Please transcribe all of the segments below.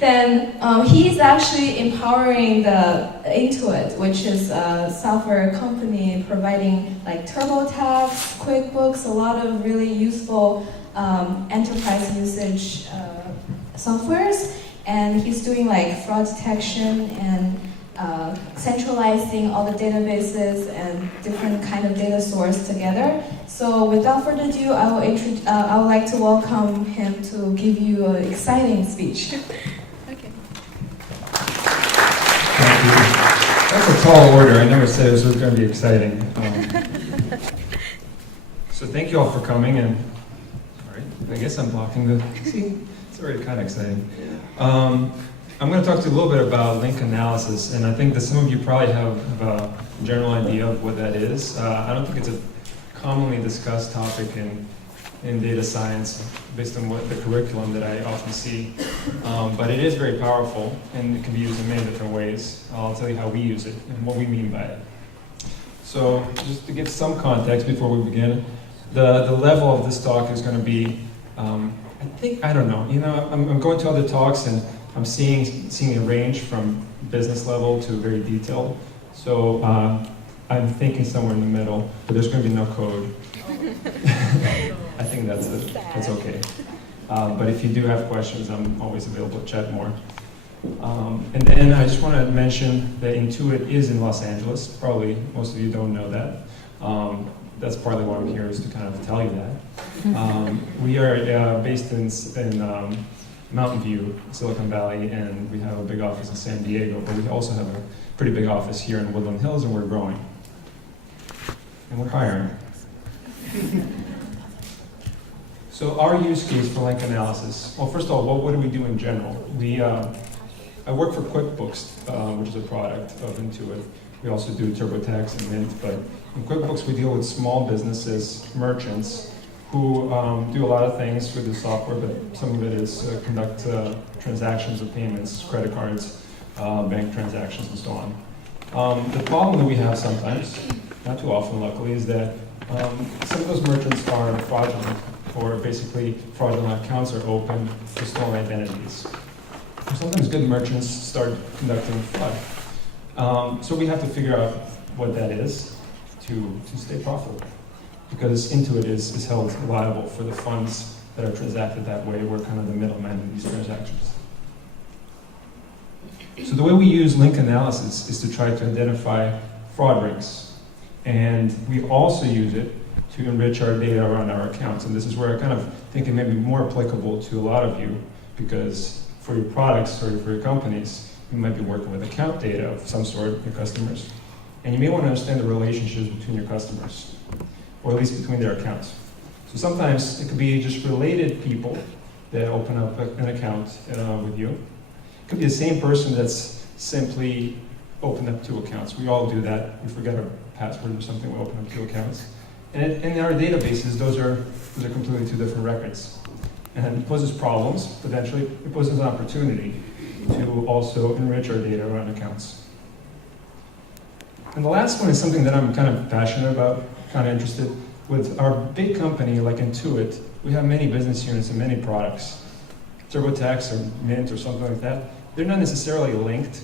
then he's actually empowering the Intuit, which is a software company providing like TurboTax, QuickBooks, a lot of really useful enterprise usage softwares. And he's doing like fraud detection and centralizing all the databases and different kind of data source together. So without further ado, I would like to welcome him to give you an exciting speech. Okay. Thank you. That's a tall order. I never said this was going to be exciting. So thank you all for coming, and all right, I guess I'm blocking the. See, it's already kind of exciting. I'm going to talk to you a little bit about link analysis, and I think that some of you probably have a general idea of what that is. I don't think it's a commonly discussed topic in data science based on what the curriculum that I often see, but it is very powerful and it can be used in many different ways. I'll tell you how we use it and what we mean by it. So just to give some context before we begin, the level of this talk is going to be, I don't know, I'm going to other talks and I'm seeing a range from business level to very detailed. So I'm thinking somewhere in the middle, but there's going to be no code. I think that's okay. But if you do have questions, I'm always available to chat more. And then I just want to mention that Intuit is in Los Angeles. Probably most of you don't know that. That's partly why I'm here, is to kind of tell you that. We are based in Mountain View, Silicon Valley, and we have a big office in San Diego, but we also have a pretty big office here in Woodland Hills, and we're growing. And we're hiring. So our use case for link analysis, well, first of all, what do we do in general? I work for QuickBooks, which is a product of Intuit. We also do TurboTax and Mint, but in QuickBooks we deal with small businesses, merchants, who do a lot of things with the software, but some of it is conduct transactions of payments, credit cards, bank transactions, and so on. The problem that we have sometimes, not too often luckily, is that some of those merchants are fraudulent, or basically fraudulent accounts are open to stolen identities. Sometimes good merchants start conducting fraud. So we have to figure out what that is to stay profitable. Because Intuit is held liable for the funds that are transacted that way. We're kind of the middleman in these transactions. So the way we use link analysis is to try to identify fraud rings. And we also use it to enrich our data around our accounts. And this is where I kind of think it may be more applicable to a lot of you, because for your products or for your companies, you might be working with account data of some sort, your customers. And you may want to understand the relationships between your customers, or at least between their accounts. So sometimes it could be just related people that open up an account with you. It could be the same person that's simply opened up 2 accounts. We all do that. We forget our password or something, we open up 2 accounts. And in our databases, those are completely 2 different records. And it poses problems, potentially. It poses an opportunity to also enrich our data around accounts. And the last one is something that I'm kind of passionate about, kind of interested. With our big company like Intuit, we have many business units and many products. TurboTax or Mint or something like that, they're not necessarily linked.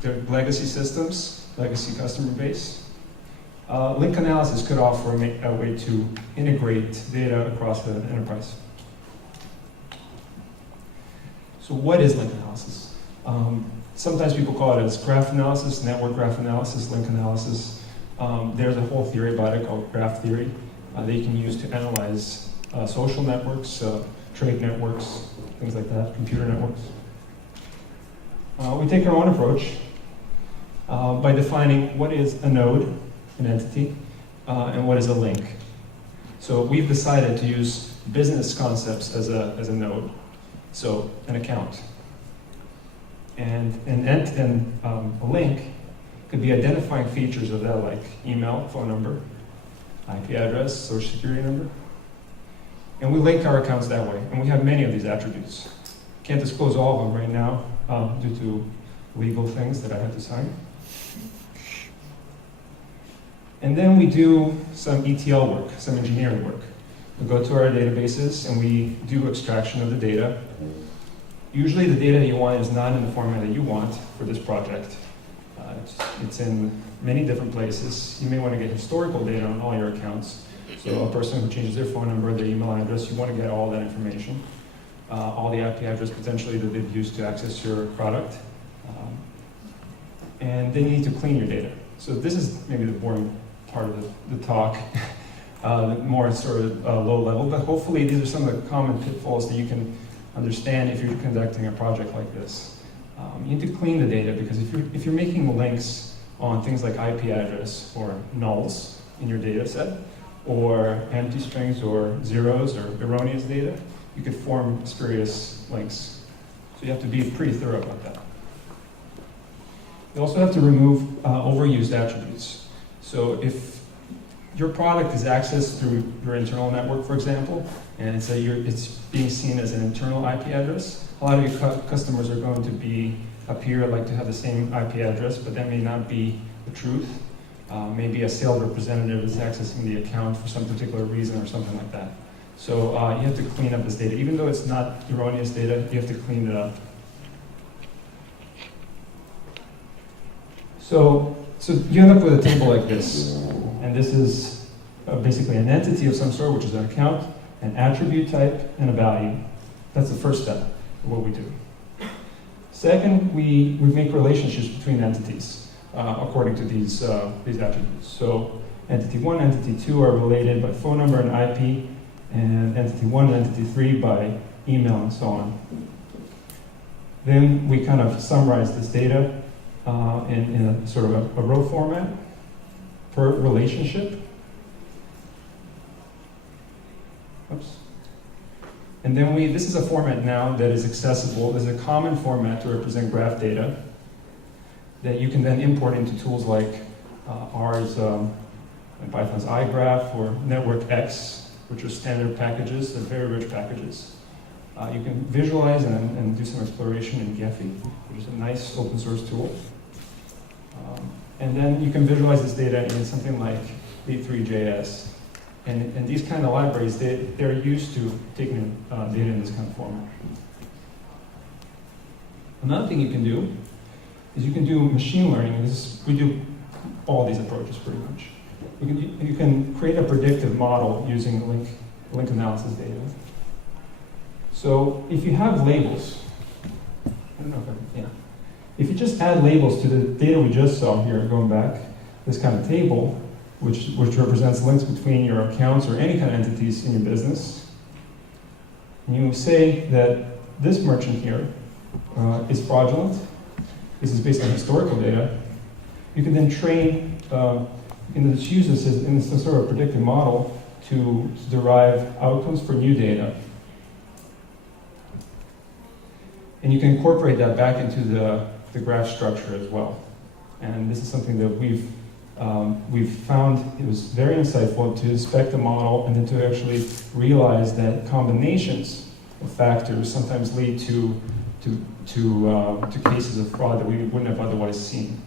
They're legacy systems, legacy customer base. Link analysis could offer a way to integrate data across the enterprise. So what is link analysis? Sometimes people call it as graph analysis, network graph analysis, link analysis. There's a whole theory about it called graph theory that you can use to analyze social networks, trade networks, things like that, computer networks. We take our own approach by defining what is a node, an entity, and what is a link. So we've decided to use business concepts as a node. So an account. And a link could be identifying features of that, like email, phone number, IP address, social security number. And we link our accounts that way. And we have many of these attributes. Can't disclose all of them right now due to legal things that I have to sign. And then we do some ETL work, some engineering work. We go to our databases and we do extraction of the data. Usually the data that you want is not in the format that you want for this project. It's in many different places. You may want to get historical data on all your accounts. So a person who changes their phone number, their email address, you want to get all that information. All the IP address potentially that they've used to access your product. And then you need to clean your data. So this is maybe the boring part of the talk, more sort of low level, but hopefully these are some of the common pitfalls that you can understand if you're conducting a project like this. You need to clean the data because if you're making links on things like IP address or nulls in your data set, or empty strings or zeros or erroneous data, you could form spurious links. So you have to be pretty thorough about that. You also have to remove overused attributes. So if your product is accessed through your internal network, for example, and it's being seen as an internal IP address, a lot of your customers are going to appear like to have the same IP address, but that may not be the truth. Maybe a sales representative is accessing the account for some particular reason or something like that. So you have to clean up this data. Even though it's not erroneous data, you have to clean it up. So you end up with a table like this. And this is basically an entity of some sort, which is an account, an attribute type, and a value. That's the first step of what we do. Second, we make relationships between entities according to these attributes. So entity 1 and entity 2 are related by phone number and IP, and entity 1 and entity 3 by email and so on. Then we kind of summarize this data in a sort of a row format per relationship. Oops. And then this is a format now that is accessible. There's a common format to represent graph data that you can then import into tools like ours, Python's iGraph or Network X, which are standard packages. They're very rich packages. You can visualize and do some exploration in Gephi, which is a nice open source tool. And then you can visualize this data in something like V3.js. And these kind of libraries, they're used to taking data in this kind of format. Another thing you can do is you can do machine learning. We do all these approaches pretty much. You can create a predictive model using link analysis data. So if you have labels, I don't know if I can, yeah. If you just add labels to the data we just saw here, going back, this kind of table, which represents links between your accounts or any kind of entities in your business, and you say that this merchant here is fraudulent, this is based on historical data, you can then train, you can just use this in some sort of predictive model to derive outcomes for new data. And you can incorporate that back into the graph structure as well. And this is something that we've found it was very insightful to inspect the model and then to actually realize that combinations of factors sometimes lead to cases of fraud that we wouldn't have otherwise seen.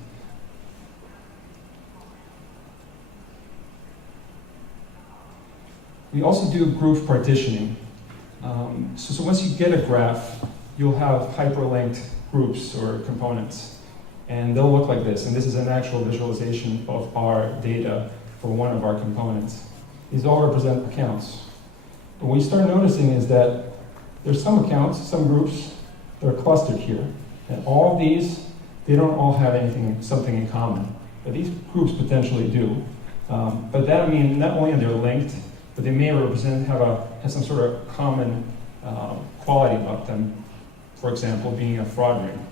We also do group partitioning. So once you get a graph, you'll have hyperlinked groups or components. And they'll look like this. And this is an actual visualization of our data for one of our components. These all represent accounts. But what you start noticing is that there's some accounts, some groups that are clustered here. And all of these, they don't all have something in common. But these groups potentially do. But that means not only are they linked, but they may have some sort of common quality about them. For example, being a fraud ring.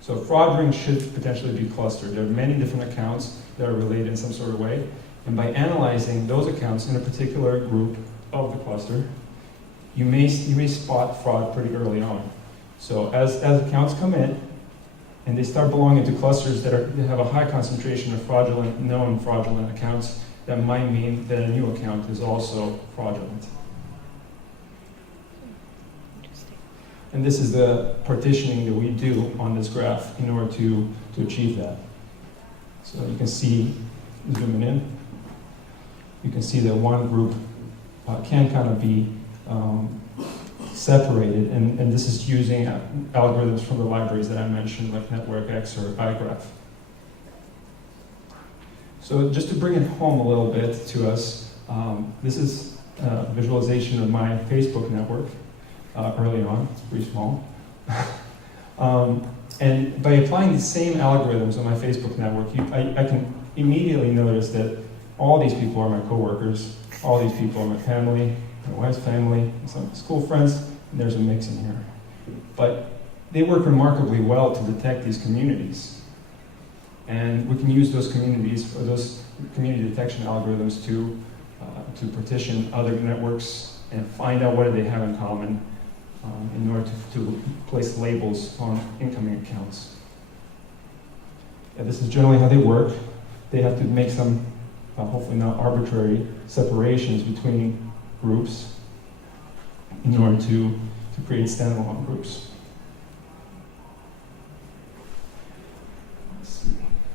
So a fraud ring should potentially be clustered. There are many different accounts that are related in some sort of way. And by analyzing those accounts in a particular group of the cluster, you may spot fraud pretty early on. So as accounts come in, and they start belonging to clusters that have a high concentration of known fraudulent accounts, that might mean that a new account is also fraudulent. And this is the partitioning that we do on this graph in order to achieve that. So you can see, zooming in, you can see that one group can kind of be separated, and this is using algorithms from the libraries that I mentioned, like NetworkX or iGraph. So just to bring it home a little bit to us, this is a visualization of my Facebook network early on. It's pretty small. And by applying the same algorithms on my Facebook network, I can immediately notice that all these people are my coworkers, all these people are my family, my wife's family, some school friends, and there's a mix in here. But they work remarkably well to detect these communities. And we can use those communities, or those community detection algorithms to partition other networks and find out what do they have in common in order to place labels on incoming accounts. And this is generally how they work. They have to make some, hopefully not arbitrary, separations between groups in order to create standalone groups. Let's see,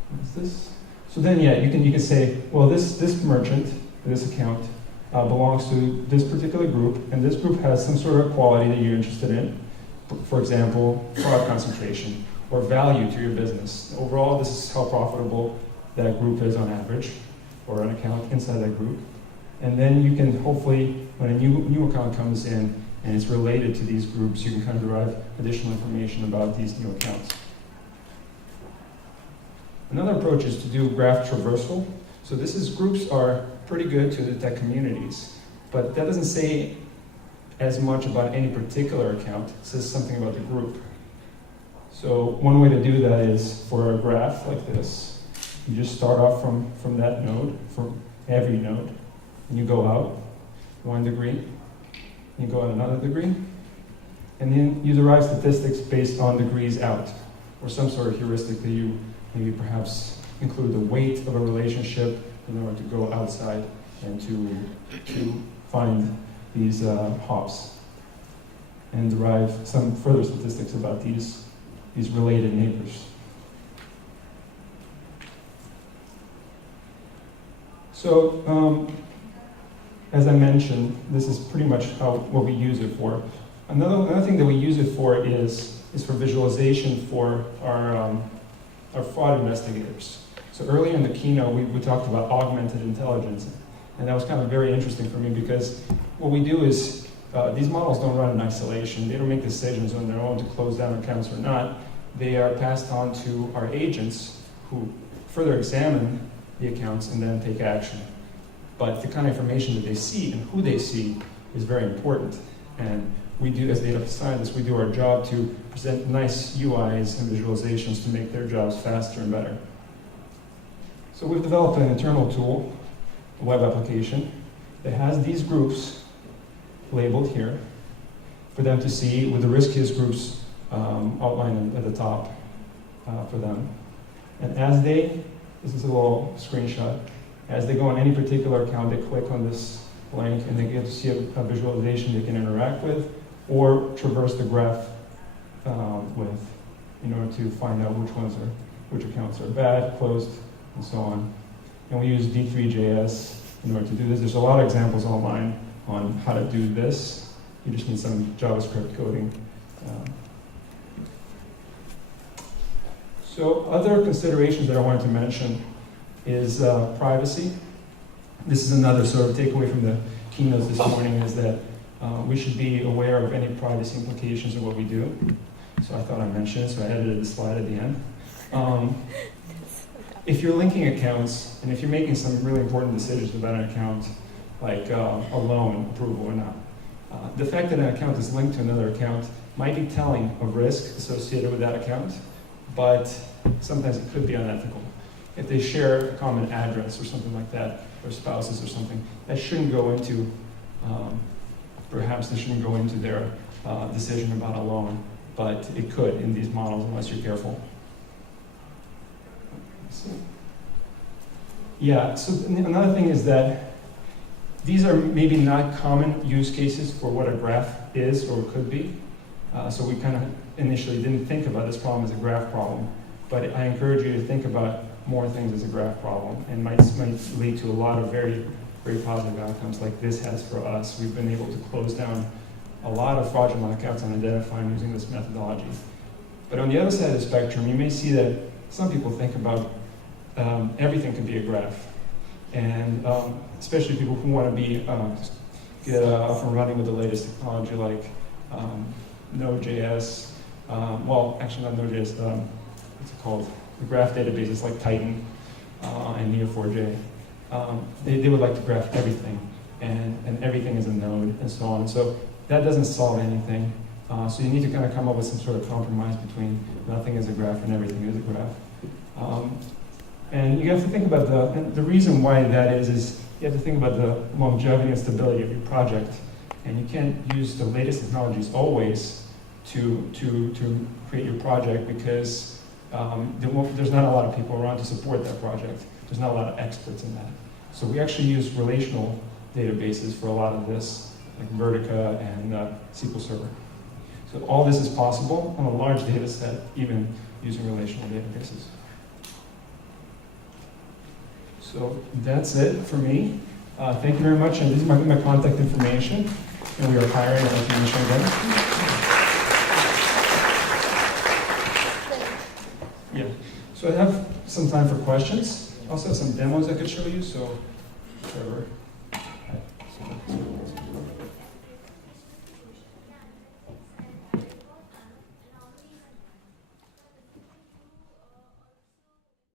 what is this? So then, yeah, you can say, well, this merchant, this account, belongs to this particular group, and this group has some sort of quality that you're interested in. For example, fraud concentration or value to your business. Overall, this is how profitable that group is on average, or an account inside that group. And then you can hopefully, when a new account comes in and it's related to these groups, you can kind of derive additional information about these new accounts. Another approach is to do graph traversal. So groups are pretty good to detect communities, but that doesn't say as much about any particular account. It says something about the group. So one way to do that is for a graph like this. You just start off from that node, from every node, and you go out 1 degree, you go out another degree, and then you derive statistics based on degrees out, or some sort of heuristic that you maybe perhaps include the weight of a relationship in order to go outside and to find these hops and derive some further statistics about these related neighbors. So, as I mentioned, this is pretty much what we use it for. Another thing that we use it for is for visualization for our fraud investigators. So earlier in the keynote, we talked about augmented intelligence, and that was kind of very interesting for me because what we do is these models don't run in isolation. They don't make decisions on their own to close down accounts or not. They are passed on to our agents who further examine the accounts and then take action. But the kind of information that they see and who they see is very important. And we do, as data scientists, we do our job to present nice UIs and visualizations to make their jobs faster and better. So we've developed an internal tool, a web application, that has these groups labeled here for them to see with the riskiest groups outlined at the top for them. And as this is a little screenshot, as they go on any particular account, they click on this link and they get to see a visualization they can interact with or traverse the graph with in order to find out which accounts are bad, closed, and so on. And we use D3.js in order to do this. There's a lot of examples online on how to do this. You just need some JavaScript coding. So other considerations that I wanted to mention is privacy. This is another sort of takeaway from the keynotes this morning, is that we should be aware of any privacy implications of what we do. So I thought I'd mention it, so I edited the slide at the end. If you're linking accounts, and if you're making some really important decisions about an account, like a loan approval or not, the fact that an account is linked to another account might be telling of risk associated with that account, but sometimes it could be unethical. If they share a common address or something like that, or spouses or something, that shouldn't go into, perhaps they shouldn't go into their decision about a loan, but it could in these models unless you're careful. Yeah, so another thing is that these are maybe not common use cases for what a graph is or could be. So we kind of initially didn't think about this problem as a graph problem, but I encourage you to think about more things as a graph problem, and might lead to a lot of very, very positive outcomes like this has for us. We've been able to close down a lot of fraudulent accounts on identifying using this methodology. But on the other side of the spectrum, you may see that some people think about everything can be a graph. And especially people who want to get up and running with the latest technology like Node.js, well, actually not Node.js, what's it called? The graph databases like Titan and Neo4j. They would like to graph everything, and everything is a node, and so on. So that doesn't solve anything. So you need to kind of come up with some sort of compromise between nothing is a graph and everything is a graph. And you have to think about the reason why that is you have to think about the longevity and stability of your project. And you can't use the latest technologies always to create your project because there's not a lot of people around to support that project. There's not a lot of experts in that. So we actually use relational databases for a lot of this, like Vertica and SQL Server. So all this is possible on a large data set, even using relational databases. So that's it for me. Thank you very much, and this is my contact information, and we are hiring at the initial event. Yeah, so I have some time for questions. I also have some demos I could show you, so Trevor.